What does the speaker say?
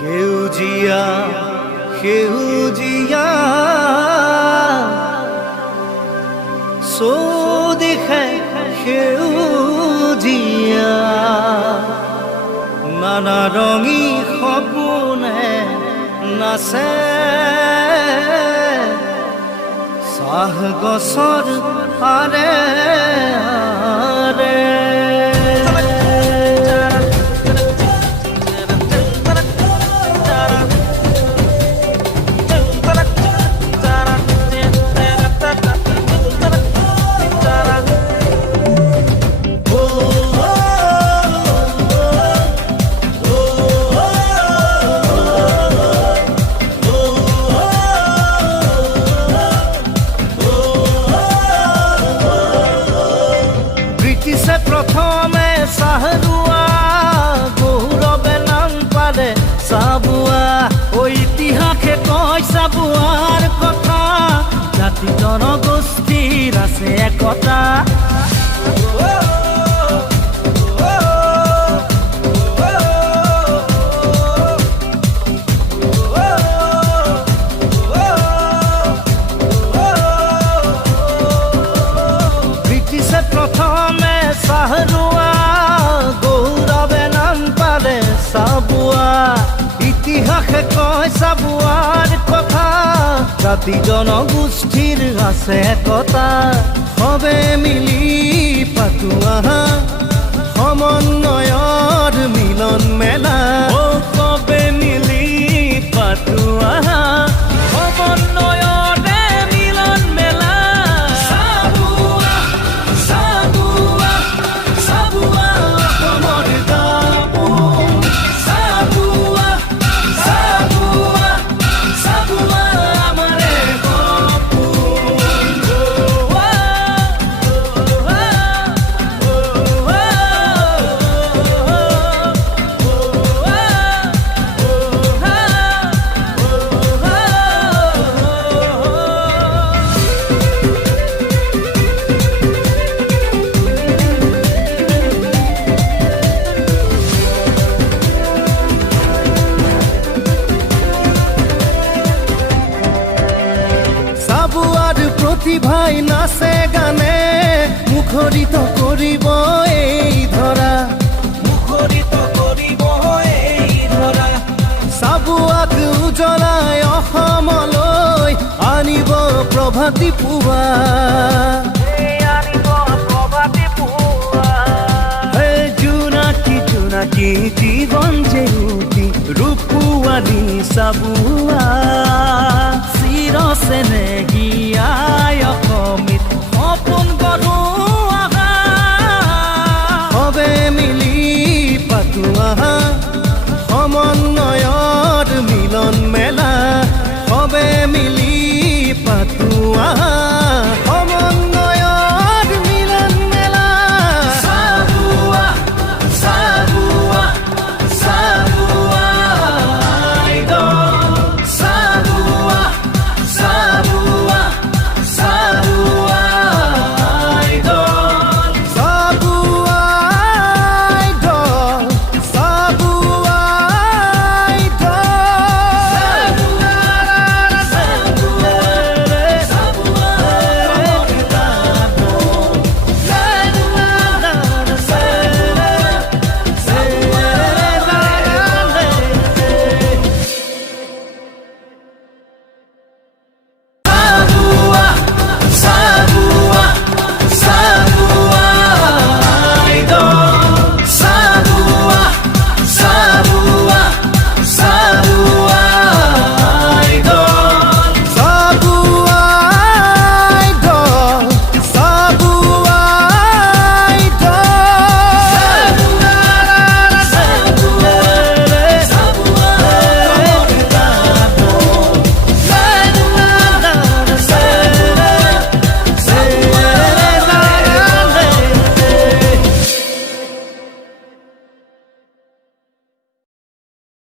সেউজীয়া সেউজীয়া চৌদিশে সেউজীয়া নানা ৰঙী সপোনে নাচে চাহ গছৰ আৰে আৰে প্রথমে সাহরুয়া গৌরবে নাম পালে সাবুয়া ও ইতিহাসে কয় সাবুয়ার কথা জাতি জনগোষ্ঠীর আছে একতা ব্রিটিশে প্রথমে সাহরুয়া গৌরবে নাম পালে সাবুয়া ইতিহাসে কয় সাবুয়ার কথা জাতি জনগোষ্ঠীর আছে একতা সবে মিলি পাতোয়া সমন্বয়ৰ মিলন মেলা ও সবে মিলি পাতোয়া সমন্বয়ৰে মিলন মেলা সাবুয়া সাবুয়া সাবুয়া অসমৰ দাপোন সাবুয়া সাবুয়া সাবুয়া আমাৰে সাবুয়াৰ প্ৰতিভাই নাচে গানে মুখৰিত কৰিব এই ধৰা মুখৰিত কৰিব এই ধৰা সাবুয়াক উজ্বলাই অসমলৈ আনিব প্ৰভাতী পুৱা হে জোনাকী জোনাকী জীৱন জেউতি ৰূপোৱালী সাবুয়া